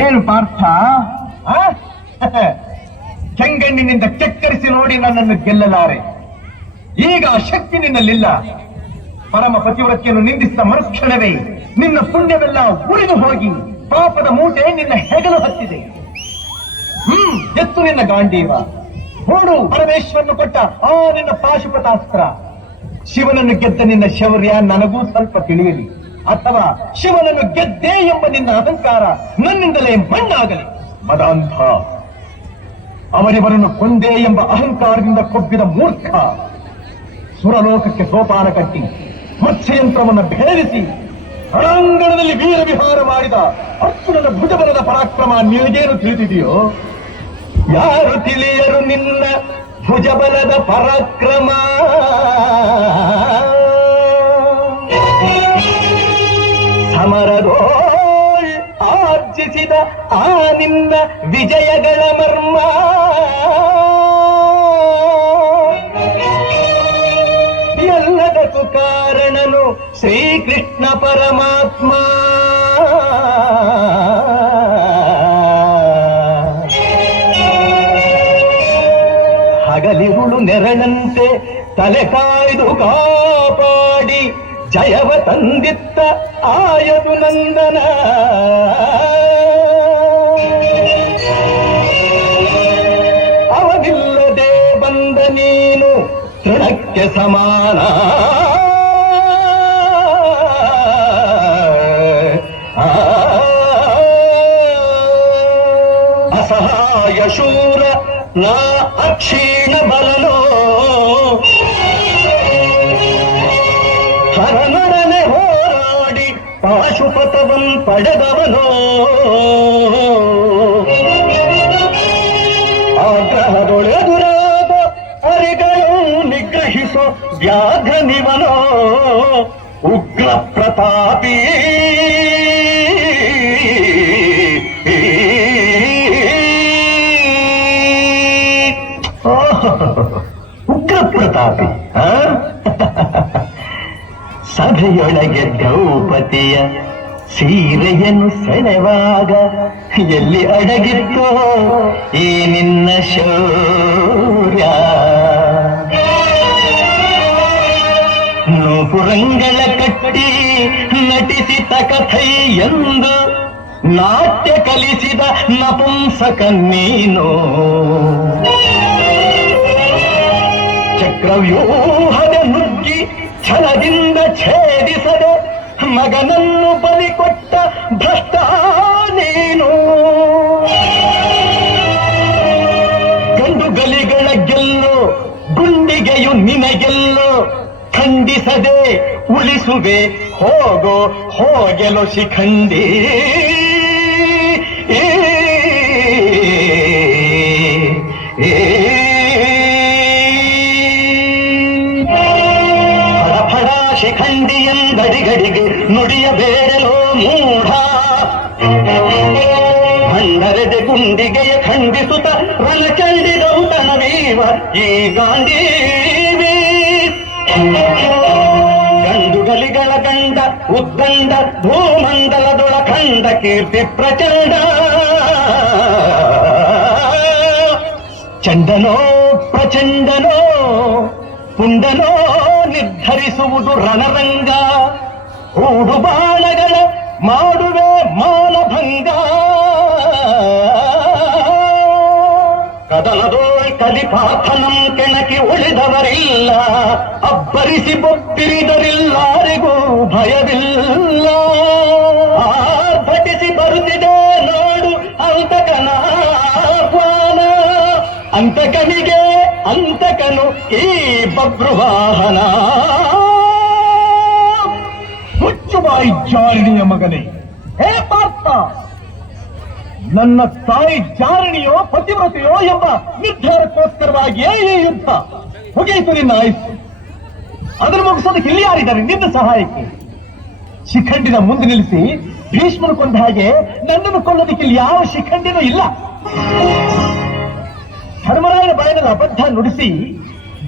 ಏನು ಪಾರ್ಥ, ಕೆಂಗಣ್ಣಿನಿಂದ ಕೆಕ್ಕರಿಸಿ ನೋಡಿ ನನ್ನನ್ನು ಗೆಲ್ಲಲಾರೆ. ಈಗ ಆ ಶಕ್ತಿ ನಿನ್ನಲ್ಲಿಲ್ಲ. ಪರಮ ಪತಿವ್ರತೆಯನ್ನು ನಿಂದಿಸಿದ ಮರುಕ್ಷಣವೇ ನಿನ್ನ ಪುಣ್ಯವೆಲ್ಲ ಉಳಿದು ಹೋಗಿ ಪಾಪದ ಮೂಟೆ ನಿನ್ನ ಹೆಗಲು ಹತ್ತಿದೆ. ಎತ್ತು ನಿನ್ನ ಗಾಂಡೀವ, ನೋಡು ಪರಮೇಶ್ವರನು ಕೊಟ್ಟ ಆ ನಿನ್ನ ಪಾಶುಪತಾಸ್ತ್ರ. ಶಿವನನ್ನು ಗೆದ್ದ ನಿನ್ನ ಶೌರ್ಯ ನನಗೂ ಸ್ವಲ್ಪ ತಿಳಿಯಲಿ, ಅಥವಾ ಶಿವನನ್ನು ಗೆದ್ದೆ ಎಂಬ ನಿನ್ನ ಅಹಂಕಾರ ನನ್ನಿಂದಲೇ ಮಣ್ಣಾಗಲಿ. ಮದಾಂಧ, ಅವರಿವರನ್ನು ಕೊಂದೆ ಎಂಬ ಅಹಂಕಾರದಿಂದ ಕೊಬ್ಬಿದ ಮೂರ್ಖ. ಸುರಲೋಕಕ್ಕೆ ಸೋಪಾನ ಕಟ್ಟಿ ಮತ್ಸ್ಯಯಂತ್ರವನ್ನು ಭೇದಿಸಿ ರಣಾಂಗಣದಲ್ಲಿ ವೀರ ವಿಹಾರ ಮಾಡಿದ ಅರ್ಜುನನ ಭುಜಬಲದ ಪರಾಕ್ರಮ ನಿನಗೇನು ತಿಳಿದಿದೆಯೋ? ಯಾರು ತಿಳಿಯರು ನಿನ್ನ ಭುಜಬಲದ ಪರಾಕ್ರಮ? ಸಮರದೋಳ್ ಆರ್ಜಿಸಿದ ಆ ನಿನ್ನ ವಿಜಯಗಳ ಮರ್ಮ. ಎಲ್ಲದಕ್ಕೂ ಕಾರಣನು ಶ್ರೀಕೃಷ್ಣ ಪರಮಾತ್ಮ. ಹಗಲಿರುಳು ನೆರಳಂತೆ ತಲೆ ಕಾಯ್ದು ಕಾಪಾಡಿ ಜಯವ ತಂದಿತ್ತ ಆಯದು ನಂದನ. ಅವನಿಲ್ಲದೆ ಬಂದ ನೀನು ತೃಣಕ್ಕೆ ಸಮಾನ. ಅಸಹಾಯ ಶೂರ ನಾ ಅಕ್ಷೀಣ ಬಲನೋ, ಹರನೊಡನೆ ಹೋರಾಡಿ ಪಾಶುಪತವನ್ ಪಡೆದವನೋ. ಆಗ್ರಹದೊಳೆದುರಾದ ಅರಿಗಳು ನಿಗ್ರಹಿಸೋ ವ್ಯಾಘ್ರನಿವನೋ. ಉಗ್ರ ಪ್ರತಾಪಿ ಉಗ್ರ ಪ್ರತಾಪಿ. ಸಭೆಯೊಳಗೆ ದ್ರೌಪದಿಯ ಸೀರೆಯನ್ನು ಸೆಳೆವಾಗ ಎಲ್ಲಿ ಅಡಗಿತ್ತೋ ಈ ನಿನ್ನ ಶೌರ್ಯ. ನೂಪುರಂಗಳ ಕಟ್ಟಿ ನಟಿಸಿದ ಕಥೈ ಎಂದು ನಾಟ್ಯ ಕಲಿಸಿದ ನಪುಂಸಕ ನೀನು. ಚಕ್ರವ್ಯೂಹದ ನುಗ್ಗಿ ಛಲದಿಂದ ಛೇದಿಸದೆ ಮಗನನ್ನು ಬಲಿ ಕೊಟ್ಟ ಭ್ರಷ್ಟ ನೀನು. ಗಂಡು ಗಲಿಗಳ ಗೆಲ್ಲು ಗುಂಡಿಗೆಯು ನಿನಗೆಲ್ಲೋ. ಖಂಡಿಸದೆ ಉಳಿಸುವೆ ಹೋಗೋ ಹೋಗೆಲು ಶಿಖಂಡಿ. ಶಿಖಂಡಿಯಂದಡಿಗಡಿಗೆ ನುಡಿಯಬೇಡಲೋ ಮೂಢ. ಭಂಡರೆದೆ ಗುಂಡಿಗೆಯ ಖಂಡಿಸುತ್ತ ರಣಚಂಡಿದವು ತನವೀವ ಈ ಗಾಂಡೀವಿ. ಗಂಡುಗಲಿಗಳ ಗಂಡ ಉದ್ದಂಡ ಭೂಮಂಡಲದೊಳ ಖಂಡ ಕೀರ್ತಿ ಪ್ರಚಂಡ. ಚಂಡನೋ ಪ್ರಚಂಡನೋ ಪುಂಡನೋ ನಿರ್ಧರಿಸುವುದು ರಣರಂಗ. ಹೂಡು ಬಾಣಗಳ ಮಾಡುವೆ ಮಾನಭಂಗ. ಕದಲದೋಳ್ ಕಲಿಪಾಥನಂ ಕೆಣಕಿ ಉಳಿದವರಿಲ್ಲ. ಅಬ್ಬರಿಸಿ ಬೊಬ್ಬಿರಿದರಿಲ್ಲಾರಿಗೂ ಭಯವಿಲ್ಲ. ಆರ್ಭಟಿಸಿ ಬರುತ್ತಿದೆ ನೋಡು ಅಂತಕನ ಆಹ್ವಾನ. ಅಂತಕನಿಗೆ ಅಂತಕನು ಈ ಬಭ್ರುವಾಹನ. ಮುಚ್ಚುಬಾಯಿ ಜಾರಿಣಿಯ ಮಗನೇ, ಹೇ ಪಾರ್ಥ, ನನ್ನ ತಾಯಿ ಜಾರಿಣಿಯೋ ಪತಿವ್ರತೆಯೋ ಎಂಬ ನಿರ್ಧಾರಕ್ಕೋಸ್ಕರವಾಗಿಯೇ ಈ ಯುದ್ಧ. ಮುಗಿಯಿತು ನಿನ್ನ ಆಯುಸ್ಸು. ಅದನ್ನು ಮುಗಿಸೋದಕ್ಕೆ ಇಲ್ಲಿ ಯಾರಿದ್ದಾರೆ ನಿನ್ನ ಸಹಾಯಕ್ಕೆ? ಶಿಖಂಡಿನ ಮುಂದೆ ನಿಲ್ಲಿಸಿ ಭೀಷ್ಮನು ಕೊಂದ ಹಾಗೆ ನನ್ನನ್ನು ಕೊಲ್ಲೋದಕ್ಕೆ ಇಲ್ಲಿ ಯಾವ ಶಿಖಂಡಿನೂ ಇಲ್ಲ. ಧರ್ಮರಾಯನ ಬಾಯಿನಲ್ಲಿ ಅಬದ್ಧ ನುಡಿಸಿ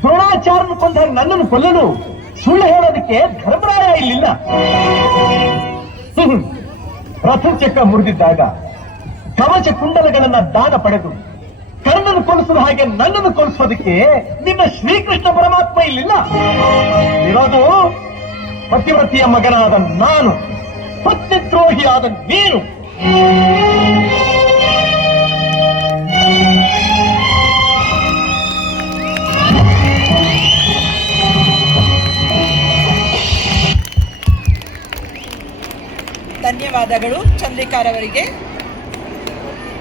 ದ್ರೋಣಾಚಾರ್ಯನು ಕೊಂದ ಹಾಗೆ ನನ್ನನ್ನು ಕೊಲ್ಲಲು ಸುಳ್ಳು ಹೇಳೋದಕ್ಕೆ ಧರ್ಮರಾಯ ಇಲ್ಲಿಲ್ಲ. ರಥ ಚಕ್ರ ಮುರಿದಿದ್ದಾಗ ಕವಚ ಕುಂಡಲಗಳನ್ನ ದಾನ ಪಡೆದು ಕರ್ಣನ ಕೊಲಿಸಿದ ಹಾಗೆ ನನ್ನನ್ನು ಕೊಲಿಸೋದಕ್ಕೆ ನಿನ್ನ ಶ್ರೀಕೃಷ್ಣ ಪರಮಾತ್ಮ ಇಲ್ಲಿಲ್ಲ. ಇರೋದು ಪತಿವ್ರತಿಯ ಮಗನಾದ ನಾನು, ಪತ್ನಿದ್ರೋಹಿಯಾದ ನೀನು. ಧನ್ಯವಾದಗಳು ಚಂದ್ರಿಕಾರವರಿಗೆ.